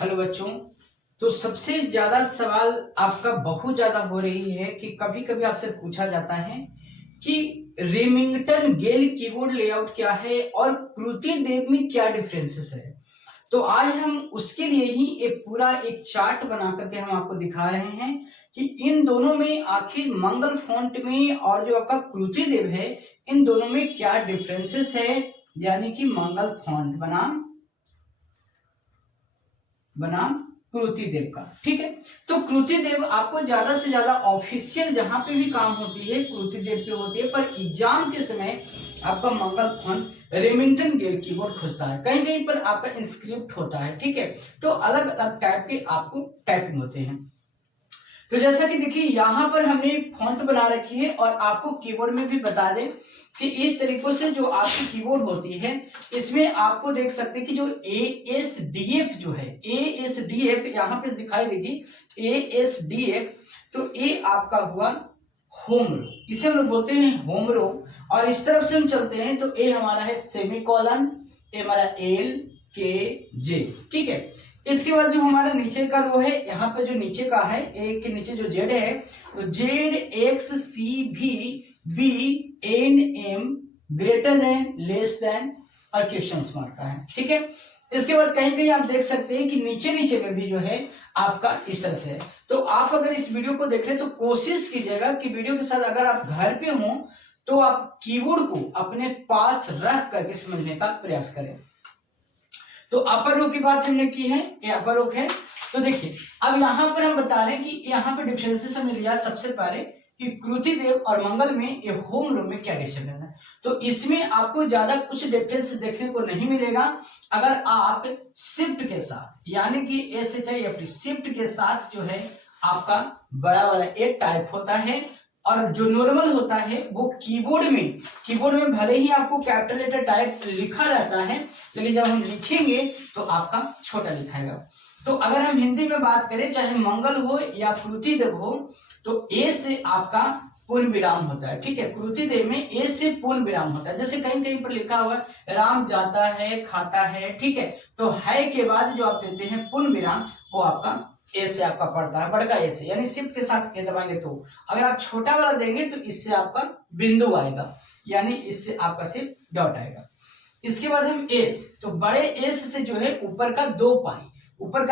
Hello बच्चों। तो सबसे ज्यादा सवाल आपका बहुत ज्यादा हो रही है कि कभी कभी आपसे पूछा जाता है कि रेमिंगटन गेल कीबोर्ड लेआउट क्या है और कृति देव में क्या डिफरेंसेस है। तो आज हम उसके लिए ही एक पूरा एक चार्ट बना करके हम आपको दिखा रहे हैं कि इन दोनों में आखिर मंगल फॉन्ट में और जो आपका कृति देव है इन दोनों में क्या डिफरेंसेस है। यानी कि मंगल फॉन्ट बनाम कृति देव का। ठीक है, तो कृति देव आपको ज्यादा से ज्यादा ऑफिशियल जहां पे भी काम होती है कृति देव पे होती है, पर एग्जाम के समय आपका मंगल फॉन्ट रेमिंगटन गेल कीबोर्ड खोजता है, कहीं कहीं पर आपका इंस्क्रिप्ट होता है। ठीक है, तो अलग अलग टाइप के आपको टाइपिंग होते हैं। तो जैसा कि देखिए यहाँ पर हमने फॉन्ट बना रखी है और आपको कीबोर्ड में भी बता दें कि इस तरीकों से जो आपकी कीबोर्ड होती है इसमें आपको देख सकते हैं कि जो ASDF जो है ASDF यहाँ पे दिखाई देगी ASDF, तो ये आपका हुआ होम रो, इसे हम लोग बोलते हैं होम रो। और इस तरफ से हम चलते हैं तो ए हमारा है सेमीकोलन, ए हमारा LKJ। ठीक है, इसके बाद जो हमारा नीचे का रो है यहाँ पे जो नीचे का है ए के नीचे जो जेड है तो ZXCBBNM greater than less than और क्वेश्चन मार्क का है। ठीक है, इसके बाद कहीं कहीं आप देख सकते हैं कि नीचे नीचे में भी जो है आपका इस तरह से है। तो आप अगर इस वीडियो को देख रहे हैं तो कोशिश कीजिएगा कि वीडियो के साथ अगर आप घर पे हो तो आप कीबोर्ड को अपने पास रख करके समझने का प्रयास करें। तो अपर रो की बात हमने की है, ये अपर रो है। तो देखिए अब यहाँ पर हम बता रहे हैं कि यहाँ पे डिफरेंसेस हमने लिया सबसे पहले कि कृति देव और मंगल में ये होम रो में क्या डिफरेंस है। तो इसमें आपको ज्यादा कुछ डिफरेंस देखने को नहीं मिलेगा अगर आप शिफ्ट के साथ यानी कि SHIFT शिफ्ट के साथ जो है आपका बड़ा वाला ए टाइप होता है और जो नॉर्मल होता है वो कीबोर्ड में भले ही आपको कैपिटल लेटर टाइप लिखा रहता है लेकिन जब हम लिखेंगे तो आपका छोटा लिखाएगा। तो अगर हम हिंदी में बात करें चाहे मंगल हो या कृति देव हो तो ए से आपका पूर्ण विराम होता है। ठीक है, कृति देव में ए से पूर्ण विराम होता है। जैसे कहीं कहीं पर लिखा हुआ है राम जाता है खाता है, ठीक है, तो है के बाद जो आप देते हैं पूर्ण विराम वो आपका ए से आपका पड़ता है, बड़का ए से, यानी शिफ्ट के साथ ए दबाएंगे तो। अगर आप छोटा वाला देंगे तो इससे आपका बिंदु आएगा, यानी इससे आपका सिर्फ डॉट आएगा। इसके बाद हम एस, तो बड़े एस से जो है ऊपर का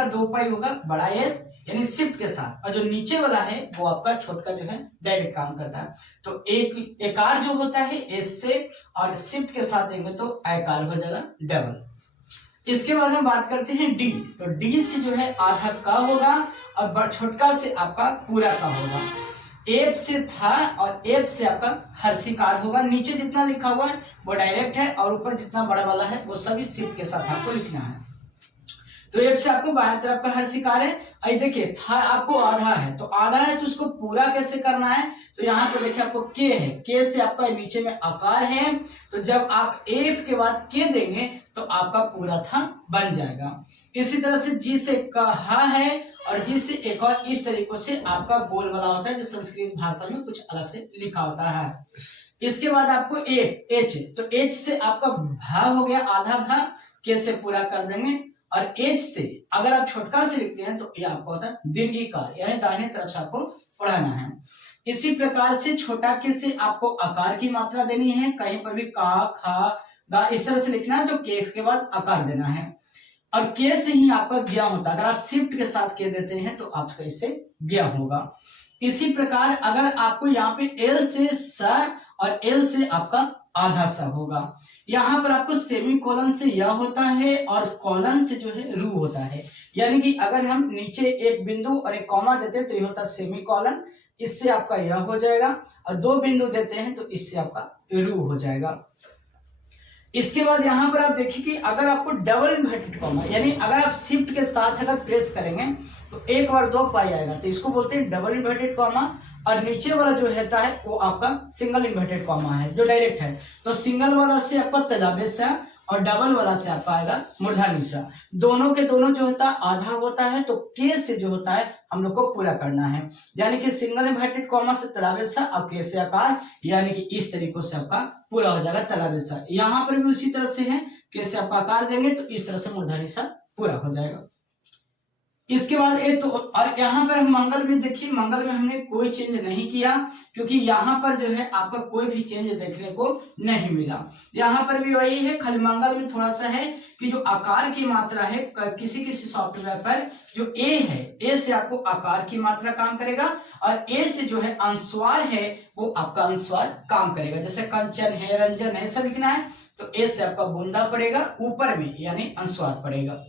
2 पाई होगा बड़ा एस यानी शिफ्ट के साथ, और जो नीचे वाला है वो आपका छोटका जो है डायरेक्ट काम करता है। तो एक एकार जो होता है एस से और शिफ्ट के साथ देंगे तो आकार हो जाएगा डबल। इसके बाद हम बात करते हैं डी, तो डी से जो है आधा का होगा और छोटका से आपका पूरा का होगा। एफ से था और एफ से आपका हर्षिकार होगा। नीचे जितना लिखा हुआ है वो डायरेक्ट है और ऊपर जितना बड़ा वाला है वो सभी शिफ्ट के साथ आपको लिखना है। तो एफ से आपको बाएं तरफ का हर्षिकार है। अब देखिए था आपको आधा है तो आधा है तो उसको पूरा कैसे करना है, तो यहाँ पे देखिए आपको के है, के से आपका नीचे में आकार है तो जब आप एफ के बाद के देंगे तो आपका पूरा था बन जाएगा। इसी तरह से जी से कहा है और जी से एक और इस तरीकों से आपका गोल वाला होता है जो संस्कृत भाषा में कुछ अलग से लिखा होता है। इसके बाद आपको एच, तो एच से आपका भा हो गया आधा भा, के से पूरा कर देंगे और एच से अगर आप छोटका से लिखते हैं तो ये आपको होता है दीर्घिकार, यानी दाहिने तरफ से आपको पढ़ाना है। इसी प्रकार से छोटा के से आपको आकार की मात्रा देनी है, कहीं पर भी का खा गा इस तरह से लिखना है तो के के बाद आकार देना है और के से ही आपका ज्ञा होता है। अगर आप शिफ्ट के साथ के देते हैं तो आपका इससे ज्ञा होगा। इसी प्रकार अगर आपको यहाँ पे एल से स और एल से आपका आधा सा होगा। यहाँ पर आपको सेमी कोलन से यह होता है और कॉलन से जो है रू होता है, यानी कि अगर हम नीचे एक बिंदु और एक कॉमा देते हैं तो यह होता है सेमी कॉलन, इससे आपका यह हो जाएगा और 2 बिंदु देते हैं तो इससे आपका रू हो जाएगा। इसके बाद यहाँ पर आप देखिए कि अगर आपको डबल इन्वर्टेड कॉमा, यानी अगर आप शिफ्ट के साथ अगर प्रेस करेंगे तो एक बार 2 पाई आएगा तो इसको बोलते हैं डबल इन्वर्टेड कॉमा, और नीचे वाला जो रहता है वो आपका सिंगल इन्वर्टेड कॉमा है जो डायरेक्ट है। तो सिंगल वाला से आपका तलाबेस है और डबल वाला से आपका आएगा मूर्धन्य सा। दोनों के दोनों जो होता है आधा होता है तो के से जो होता है हम लोग को पूरा करना है, यानी कि सिंगल इन्वर्टेड कॉमा से तलाबेसा और के से आकार, यानी कि इस तरीकों से आपका पूरा हो जाएगा तलाबेसा। यहाँ पर भी उसी तरह से है, के से आपका आकार देंगे तो इस तरह से मूर्धन्य सा पूरा हो जाएगा। इसके बाद एक तो और यहाँ पर हम मंगल में देखिए, मंगल में हमने कोई चेंज नहीं किया क्योंकि यहाँ पर जो है आपका कोई भी चेंज देखने को नहीं मिला। यहाँ पर भी वही है, खाली मंगल में थोड़ा सा है कि जो आकार की मात्रा है किसी किसी सॉफ्टवेयर पर जो ए है, ए से आपको आकार की मात्रा काम करेगा और ए से जो है अनुस्वार है वो आपका अनुस्वार काम करेगा। जैसे कंचन है, रंजन है, सब लिखना है तो ए से आपका बूंदा पड़ेगा ऊपर में यानी अनुस्वार पड़ेगा।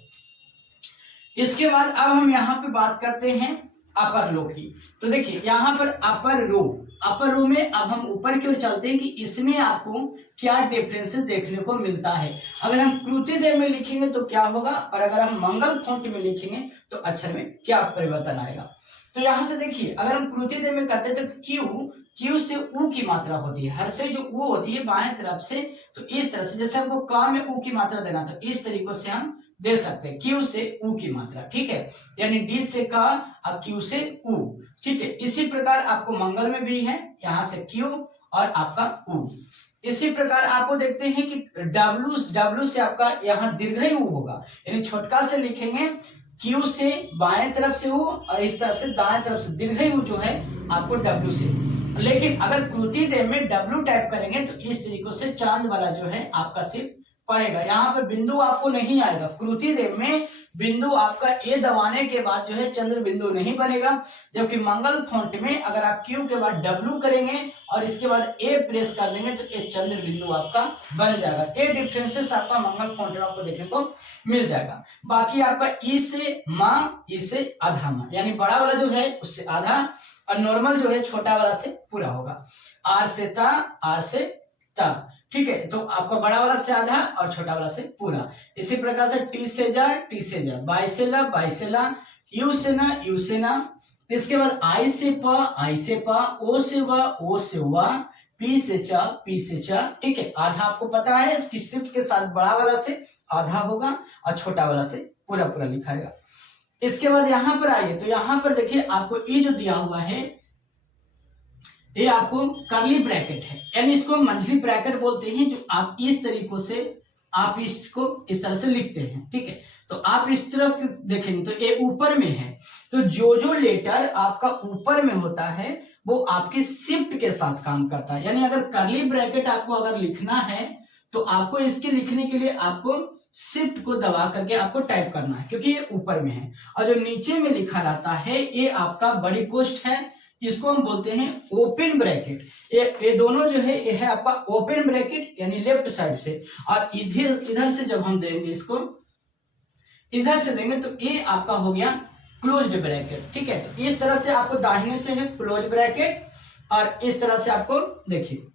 इसके बाद अब हम यहाँ पे बात करते हैं अपर लो की। तो देखिए यहाँ पर अपर रो में अब हम ऊपर की ओर चलते हैं कि इसमें आपको क्या डिफरेंसेस देखने को मिलता है। अगर हम कृतिदेव में लिखेंगे तो क्या होगा और अगर हम मंगल फॉन्ट में लिखेंगे तो अक्षर में क्या परिवर्तन आएगा। तो यहाँ से देखिए, अगर हम कृतिदेव में कहते हैं तो क्यू से ऊ की मात्रा होती है, हर से जो ऊ होती है बाएं तरफ से, तो इस तरह से जैसे हमको का में ऊ की मात्रा देना तो इस तरीके से हम दे सकते हैं क्यू से ऊ की मात्रा, ठीक है, यानी डी से का और क्यू से ऊ, ठीक है। इसी प्रकार आपको मंगल में भी है, यहाँ से क्यू और आपका ऊ। इसी प्रकार आपको देखते हैं कि डब्लू से आपका यहाँ दीर्घ ऊ होगा, यानी छोटका से लिखेंगे क्यू से बाएं तरफ से ऊ और इस तरह से दाएं तरफ से दीर्घ ऊ जो है आपको डब्लू से। लेकिन अगर कृतिदेव में डब्लू टाइप करेंगे तो इस तरीके से चांद वाला जो है आपका सिर्फ पड़ेगा, यहाँ पे बिंदु आपको नहीं आएगा। कृतिदेव में बिंदु आपका ए दबाने के बाद जो है चंद्र बिंदु नहीं बनेगा, जबकि मंगल फॉन्ट में अगर आप क्यू के बाद डब्लू करेंगे और इसके बाद ए प्रेस कर देंगे तो ए चंद्र बिंदु आपका बन जाएगा। ए डिफरेंसेस आपका मंगल फॉन्ट में आपको देखने को मिल जाएगा। बाकी आपका ई से माँ, ई से आधा माँ, यानी बड़ा वाला जो है उससे आधा और नॉर्मल जो है छोटा वाला से पूरा होगा। आर से ता, आर से ता, ठीक है, तो आपका बड़ा वाला से आधा और छोटा वाला से पूरा। इसी प्रकार से टी से जा, टी से जा, बाई से ला, बाई से ला, यू से ना, यू से ना। इसके बाद आई से प, आई से पा, ओ से वा, ओ से वा, पी से चा, पी से चा, ठीक है। आधा आपको पता है कि शिफ्ट के साथ बड़ा वाला से आधा होगा और छोटा वाला से पूरा पूरा लिखाएगा। इसके बाद यहाँ पर आइए तो यहाँ पर देखिए आपको ये जो दिया हुआ है ये आपको कर्ली ब्रैकेट है, यानी इसको मंझली ब्रैकेट बोलते हैं, जो आप इस तरीकों से आप इसको इस तरह से लिखते हैं, ठीक है। तो आप इस तरह देखेंगे तो ये ऊपर में है, तो जो लेटर आपका ऊपर में होता है वो आपकी शिफ्ट के साथ काम करता है। यानी अगर कर्ली ब्रैकेट आपको अगर लिखना है तो आपको इसके लिखने के लिए आपको शिफ्ट को दबा करके आपको टाइप करना है, क्योंकि ये ऊपर में है। और जो नीचे में लिखा रहता है ये आपका बड़ी कोष्ठ है, इसको हम बोलते हैं ओपन ब्रैकेट। ये दोनों जो है ये है आपका ओपन ब्रैकेट, यानी लेफ्ट साइड से, और इधर से जब हम देंगे इसको इधर से देंगे तो ये आपका हो गया क्लोज्ड ब्रैकेट, ठीक है। तो इस तरह से आपको दाहिने से है क्लोज ब्रैकेट और इस तरह से आपको देखिए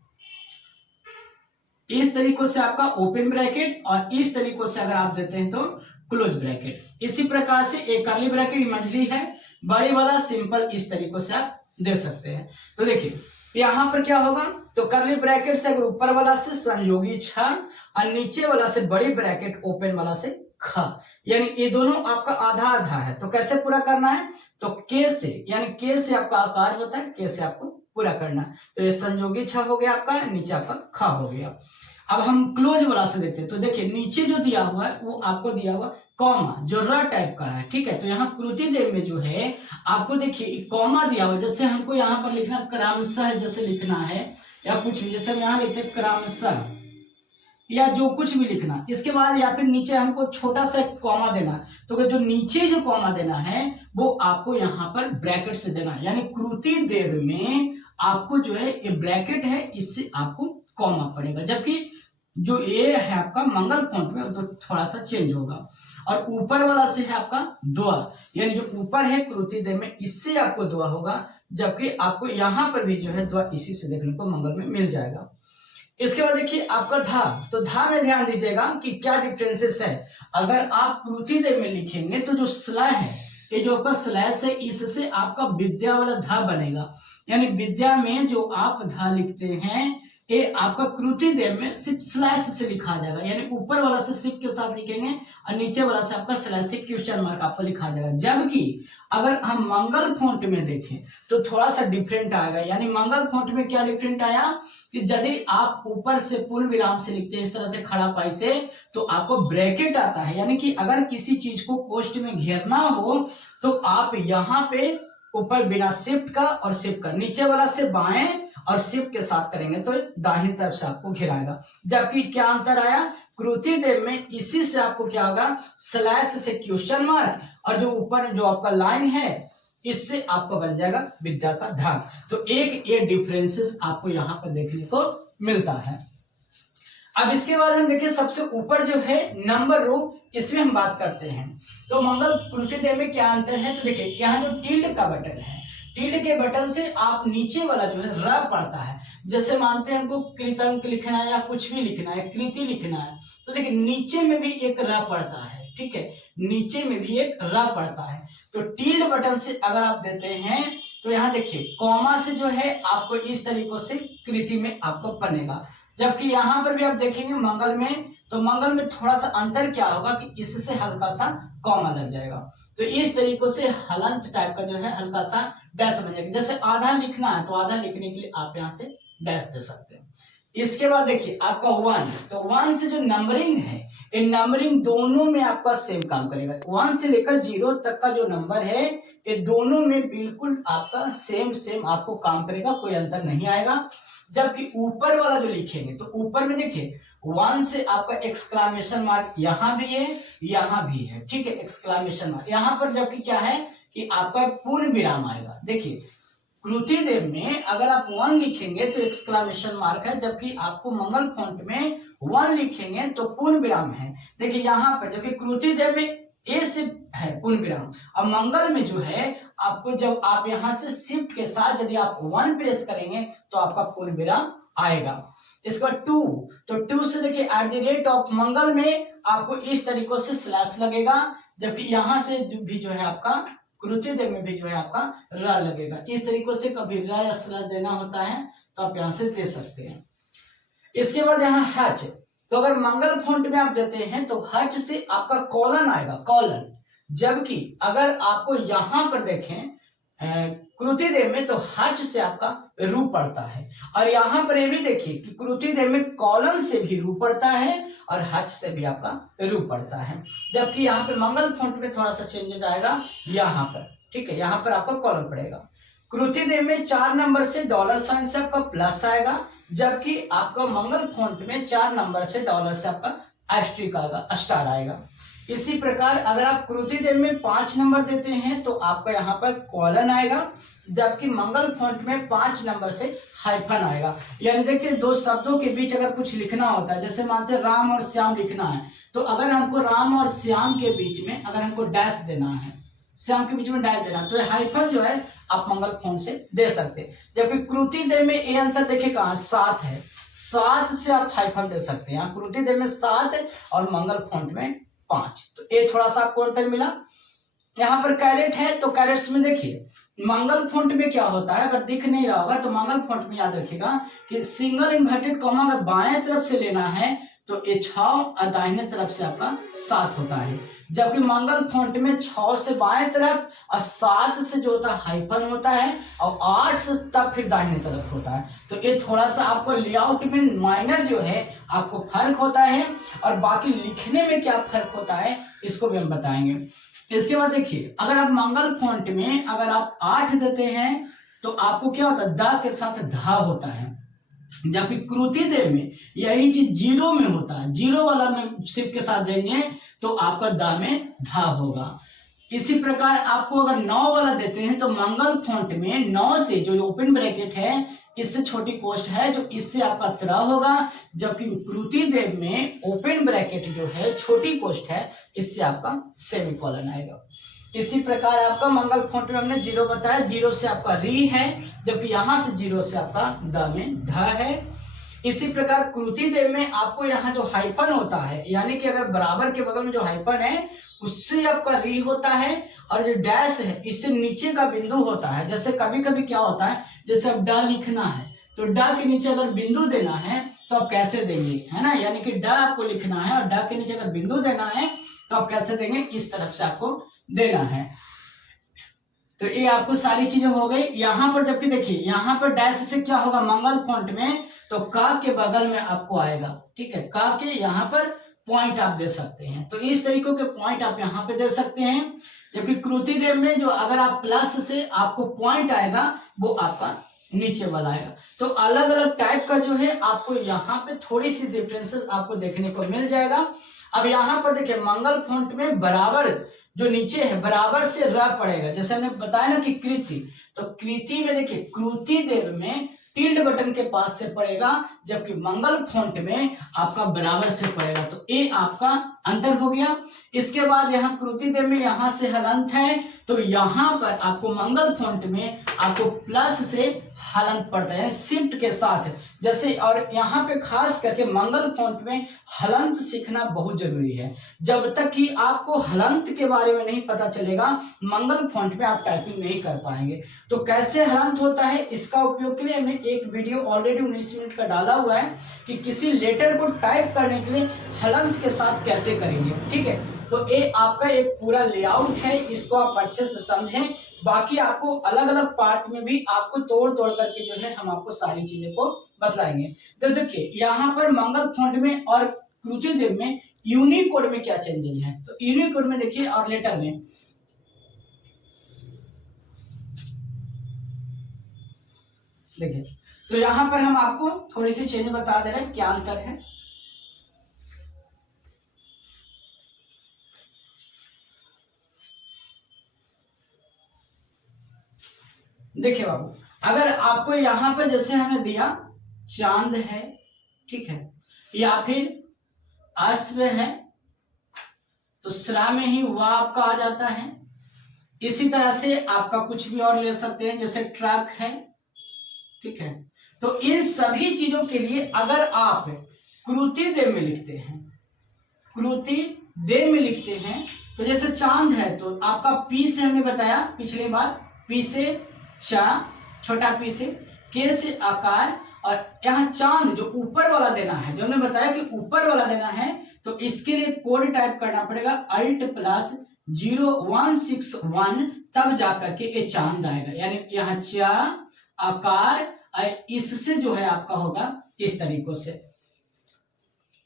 इस तरीकों से आपका ओपन ब्रैकेट और इस तरीकों से अगर आप देते हैं तो क्लोज ब्रैकेट। इसी प्रकार से एक कर्ली ब्रैकेट मंझली है, बड़ी वाला सिंपल इस तरीकों से आप दे सकते हैं। तो देखिए यहां पर क्या होगा, तो कर्ली ब्रैकेट से अगर ऊपर वाला से संयोगी छ और नीचे वाला से बड़ी ब्रैकेट ओपन वाला से ख, यानी ये दोनों आपका आधा आधा है। तो कैसे पूरा करना है, तो के से, यानी के से आपका आकार होता है, के से आपको पूरा करना है। तो ये संयोगी छ हो गया आपका, नीचे आपका ख हो गया। अब हम क्लोज वाला से देखते हैं, तो देखिए नीचे जो दिया हुआ है वो आपको दिया हुआ कॉमा जो र टाइप का है, ठीक है। तो यहाँ कृतिदेव में जो है आपको देखिए कॉमा दिया हुआ, जैसे हमको यहाँ पर लिखना क्रमशः जैसे लिखना है या कुछ भी, जैसे हम यहाँ लिखते हैं क्रमशः या जो कुछ भी लिखना, इसके बाद या फिर नीचे हमको छोटा सा कॉमा देना, तो जो नीचे जो कॉमा देना है वो आपको यहाँ पर ब्रैकेट से देना है। यानी कृतिदेव में आपको जो है ये ब्रैकेट है, इससे आपको कॉमा पड़ेगा, जबकि जो ये है आपका मंगल फॉन्ट में तो थोड़ा सा चेंज होगा। और ऊपर वाला से है आपका दुआ, यानी जो ऊपर है कृतिदेव में इससे आपको दुआ होगा, जबकि आपको यहाँ पर भी जो है दुआ इसी से देखने को मंगल में मिल जाएगा। इसके बाद देखिए आपका धा, तो धा में ध्यान दीजिएगा कि क्या डिफरेंसेस है। अगर आप कृतिदेव में लिखेंगे तो जो स्लय है, ये जो आपका स्लैश है इससे आपका विद्या वाला धा बनेगा, यानी विद्या में जो आप धा लिखते हैं ये आपका कृति देव में सिर्फ स्लैश से लिखा जाएगा, यानी ऊपर वाला से सिर्फ के साथ लिखेंगे और नीचे वाला से आपका स्लैश से क्वेश्चन मार्क आपको लिखा जाएगा। जबकि अगर हम मंगल फॉन्ट में देखें तो थोड़ा सा डिफरेंट आएगा, यानी मंगल फॉन्ट में क्या डिफरेंट आया कि यदि आप ऊपर से पूर्ण विराम से लिखते हैं इस तरह से खड़ा पाई से, तो आपको ब्रैकेट आता है, यानी कि अगर किसी चीज को कोष्ठ में घेरना हो तो आप यहाँ पे ऊपर बिना शिफ्ट का और शिफ्ट का, नीचे वाला से बाएं और शिफ्ट के साथ करेंगे तो दाहिनी तरफ से आपको घेराएगा। जबकि क्या अंतर आया, कृति देव में इसी से आपको क्या होगा, स्लैश से क्वेश्चन मार्क और जो ऊपर जो आपका लाइन है इससे आपको बन जाएगा विद्या का धाग। तो एक ये डिफरेंसेस आपको यहाँ पर देखने को मिलता है। अब इसके बाद हम देखिए सबसे ऊपर जो है नंबर रो, इसमें हम बात करते हैं। तो मंगल कृति देव में क्या अंतर है, तो देखिए यहाँ जो टिल्ड का बटन है, टिल्ड के बटन से आप नीचे वाला जो है र पड़ता है। जैसे मानते हैं हमको कृतंक लिखना है या कुछ भी लिखना है, कृति लिखना है, तो देखिए नीचे में भी एक र पड़ता है, ठीक है, नीचे में भी एक र पड़ता है। तो टिल्ड बटन से अगर आप देते हैं तो यहाँ देखिए कॉमा से जो है आपको इस तरीकों से कृति में आपको बनेगा। जबकि यहाँ पर भी आप देखेंगे मंगल में, तो मंगल में थोड़ा सा अंतर क्या होगा कि इससे हल्का सा कॉमा लग जाएगा। तो इस तरीकों से हलंत टाइप का जो है हल्का सा डैश बन जाएगा। जैसे आधा लिखना है तो आधा लिखने के लिए आप यहाँ से डैश दे सकते हैं। इसके बाद देखिए आपका 1, तो 1 से जो नंबरिंग है, इन नंबरिंग दोनों में आपका सेम काम करेगा। 1 से लेकर 0 तक का जो नंबर है ये दोनों में बिल्कुल आपका सेम आपको काम करेगा, कोई अंतर नहीं आएगा। जबकि ऊपर वाला जो लिखेंगे तो ऊपर में देखिए 1 से आपका एक्सक्लामेशन मार्क यहाँ भी है, यहाँ भी है, ठीक है, एक्सक्लामेशन मार्क यहाँ पर। जबकि क्या है कि आपका पूर्ण विराम आएगा। देखिए कृति देव में अगर आप 1 लिखेंगे तो एक्सक्लामेशन मार्क है, जबकि आपको मंगल फॉन्ट में 1 लिखेंगे तो पूर्ण विराम है। देखिए यहाँ पर जबकि कृति देव में ए से है पूर्ण विराम, अब मंगल में जो है आपको जब आप यहाँ से शिफ्ट के साथ यदि आप 1 प्रेस करेंगे तो आपका पूर्ण विराम आएगा। इसके बाद 2, तो 2 से देखिए @ मंगल में आपको इस तरीकों से स्लैश लगेगा, जबकि यहाँ से भी जो है आपका कृति देव में भी जो है आपका र लगेगा। इस तरीकों से कभी र या स्लैश देना होता है तो आप यहाँ से दे सकते हैं। इसके बाद यहाँ हच, तो अगर मंगल फॉन्ट में आप देते हैं तो हच से आपका कॉलन आएगा, कॉलन। जबकि अगर आपको यहाँ पर देखें कृति देव में तो हच से आपका रू पड़ता है, और यहाँ पर ये भी देखिए कि कृति देव में कॉलन से भी रू पड़ता है और हच से भी आपका रू पड़ता है। जबकि यहाँ पे मंगल फॉन्ट में थोड़ा सा चेंजेस आएगा यहाँ पर, ठीक है, यहाँ पर आपका कॉलन पड़ेगा। कृति देव में 4 नंबर से $साइन से आपका प्लस आएगा, जबकि आपका मंगल फॉन्ट में 4 नंबर से डॉलर से आपका एस्ट्रिक आएगा, स्टार आएगा। इसी प्रकार अगर आप कृति देव में 5 नंबर देते हैं तो आपका यहाँ पर कॉलन आएगा, जबकि मंगल फॉन्ट में 5 नंबर से हाइफन आएगा। यानी देखिए दो शब्दों के बीच अगर कुछ लिखना होता है, जैसे मानते हैं राम और श्याम लिखना है, तो अगर हमको राम और श्याम के बीच में अगर हमको डैश देना है, श्याम के बीच में डैश देना है, तो हाइफन जो है आप मंगल फॉन्ट से दे सकते हैं। जबकि कृति देव में ये अंतर देखिए कहाँ 7 है, 7 से आप हाइफन दे सकते हैं। कृति देव में 7 और मंगल फॉन्ट में 5, तो ये थोड़ा सा आपको अंतर मिला। यहाँ पर कैरेट है, तो कैरेट्स में देखिए मंगल फॉन्ट में क्या होता है, अगर दिख नहीं रहा होगा तो मंगल फॉन्ट में याद रखिएगा कि सिंगल इन्वर्टेड कॉमा अगर बाएं तरफ से लेना है तो ये 6 और दाहिने तरफ से आपका 7 होता है। जबकि मंगल फॉन्ट में 6 से बाएं तरफ और 7 से जो होता है हाइफन होता है, और 8 से तब फिर दाहिने तरफ होता है। तो ये थोड़ा सा आपको लेआउट में माइनर जो है आपको फर्क होता है, और बाकी लिखने में क्या फर्क होता है इसको भी हम बताएंगे। इसके बाद देखिए अगर आप मंगल फॉन्ट में अगर आप 8 देते हैं तो आपको क्या होता है, द के साथ धा होता है, जबकि कृति देव में यही चीज 0 में होता है, 0 वाला में शिफ्ट के साथ देंगे तो आपका द में धा होगा। इसी प्रकार आपको अगर 9 वाला देते हैं तो मंगल फॉन्ट में 9 से जो ओपन ब्रैकेट है इससे छोटी कोष्ठ है जो इससे आपका त्र होगा, जबकि कृति देव में ओपन ब्रैकेट जो है छोटी कोष्ठ है इससे आपका सेमीकोलन आएगा। इसी प्रकार आपका मंगल फॉन्ट में हमने 0 बताया, 0 से आपका री है, जबकि यहां से 0 से आपका द में ध है। इसी प्रकार कृति देव में आपको यहाँ जो हाइफन होता है, यानी कि अगर बराबर के बगल में जो हाइफन है उससे आपका री होता है, और जो डैश है इससे नीचे का बिंदु होता है। जैसे कभी कभी क्या होता है, जैसे अब ड लिखना है तो ड के नीचे अगर बिंदु देना है तो आप कैसे देंगे, है ना, यानी कि ड आपको लिखना है और ड के नीचे अगर बिंदु देना है तो आप कैसे देंगे, इस तरफ से आपको देना है। तो ये आपको सारी चीजें हो गई। यहाँ पर जबकि देखिए यहाँ पर डैश से क्या होगा, मंगल फॉन्ट में तो का के बगल में आपको आएगा, ठीक है, का के यहाँ पर पॉइंट आप दे सकते हैं, तो इस तरीकों के पॉइंट आप यहाँ पे दे सकते हैं। जबकि कृति देव में जो अगर आप प्लस से आपको पॉइंट आएगा वो आपका नीचे वाला आएगा। तो अलग अलग टाइप का जो है आपको यहाँ पे थोड़ी सी डिफरेंसेस आपको देखने को मिल जाएगा। अब यहाँ पर देखिए मंगल फॉन्ट में बराबर जो नीचे है बराबर से र पड़ेगा, जैसे हमने बताया ना कि कृति, तो कृति में देखिए कृति देव में टिल्ड बटन के पास से पड़ेगा, जबकि मंगल फॉन्ट में आपका बराबर से पड़ेगा। तो ये आपका अंतर हो गया। इसके बाद यहाँ कृति देव में यहाँ से हलंत है, तो यहाँ पर आपको मंगल फॉन्ट में आपको प्लस से हलंत पड़ता है शिफ्ट के साथ जैसे। और यहाँ पे खास करके मंगल फॉन्ट में हलंत सीखना बहुत जरूरी है। जब तक कि आपको हलंत के बारे में नहीं पता चलेगा मंगल फॉन्ट में आप टाइपिंग नहीं कर पाएंगे। तो कैसे हलंत होता है इसका उपयोग के लिए हमने एक वीडियो ऑलरेडी 19 मिनट का डाला हुआ है कि किसी लेटर को टाइप करने के लिए हलंत के साथ कैसे करेंगे, ठीक है। तो ये आपका एक पूरा लेआउट है, इसको आप अच्छे से समझें। बाकी आपको अलग अलग पार्ट में भी आपको तोड़ तोड़ करके जो है हम आपको सारी चीजें को बतलाएंगे। तो देखिए यहाँ पर मंगल फॉन्ट में और कृति देव में यूनिकोड में क्या चेंजेस हैं, तो यूनिकोड में देखिए और लेटर में देखिए, तो यहाँ पर हम आपको थोड़ी सी चीजें बता दे रहे हैं क्या अंतर है। देखिए बाबू, अगर आपको यहाँ पर जैसे हमने दिया चांद है, ठीक है, या फिर अश्व है, तो श्रा में ही वह आपका आ जाता है। इसी तरह से आपका कुछ भी और ले सकते हैं, जैसे ट्रक है, ठीक है। तो इन सभी चीजों के लिए अगर आप कृति देव में लिखते हैं, कृति देव में लिखते हैं, तो जैसे चांद है तो आपका पी से हमने बताया पिछली बार, पी से चा, छोटा पी से, के से आकार, और यहाँ चांद जो ऊपर वाला देना है, जो हमने बताया कि ऊपर वाला देना है, तो इसके लिए कोड टाइप करना पड़ेगा अल्ट प्लस 0161, तब जाकर के ये चांद आएगा। यानी यहाँ चा आकार इससे जो है आपका होगा इस तरीकों से,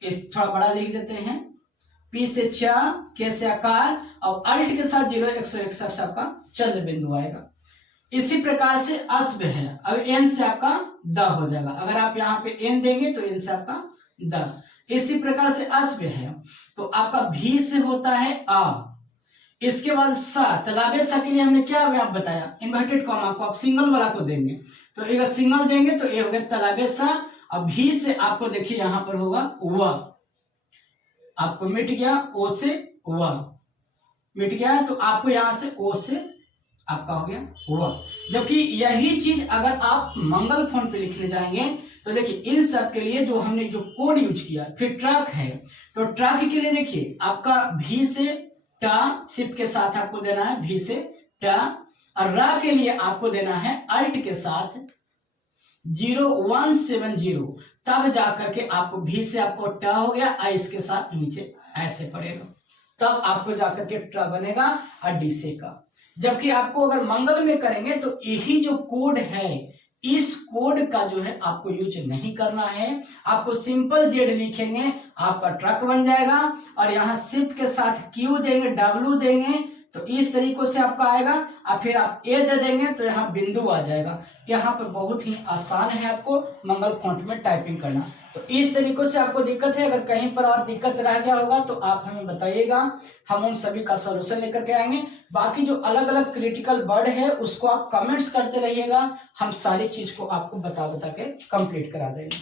इस थोड़ा बड़ा लिख देते हैं, पी से चा, के से आकार और अल्ट के साथ 0161 से आपका चंद्र बिंदु आएगा। इसी प्रकार से अश्व है, अब एन से आपका द हो जाएगा, अगर आप यहाँ पे एन देंगे तो एन से आपका द। इसी प्रकार से अश्व है तो आपका भी से होता है आ, इसके बाद सा, तालाबे सा के लिए हमने क्या आप बताया, इन्वर्टेड कॉमा को आप सिंगल वाला को देंगे, तो एक सिंगल देंगे तो ये हो गया तालाबे सा। अब भी से आपको देखिए यहाँ पर होगा व, आपको मिट गया, ओ से व मिट गया, तो आपको यहाँ से ओ से आपका हो गया वह। जबकि यही चीज अगर आप मंगल फॉन्ट पे लिखने जाएंगे तो देखिए इन सब के लिए जो हमने जो कोड यूज किया, फिर ट्रक है तो ट्रक के लिए देखिए आपका भी से टा सिप के साथ आपको देना है, भी से टा, और रा के लिए आपको देना है अल्ट के साथ 0170, तब जाकर के आपको भी से आपको टा हो गया, आई के साथ नीचे ऐसे पड़ेगा, तब आपको जाकर के ट्रा बनेगा और डी से का। जबकि आपको अगर मंगल में करेंगे तो यही जो कोड है, इस कोड का जो है आपको यूज नहीं करना है। आपको सिंपल जेड लिखेंगे, आपका ट्रक बन जाएगा, और यहाँ शिफ्ट के साथ क्यू देंगे, डब्ल्यू देंगे, तो इस तरीकों से आपका आएगा, और फिर आप ए दे देंगे तो यहाँ बिंदु आ जाएगा। यहाँ पर बहुत ही आसान है आपको मंगल फॉन्ट में टाइपिंग करना। तो इस तरीकों से आपको दिक्कत है, अगर कहीं पर और दिक्कत रह गया होगा तो आप हमें बताइएगा, हम उन सभी का सॉल्यूशन लेकर के आएंगे। बाकी जो अलग अलग क्रिटिकल वर्ड है उसको आप कमेंट्स करते रहिएगा, हम सारी चीज को आपको बता के कंप्लीट करा देंगे।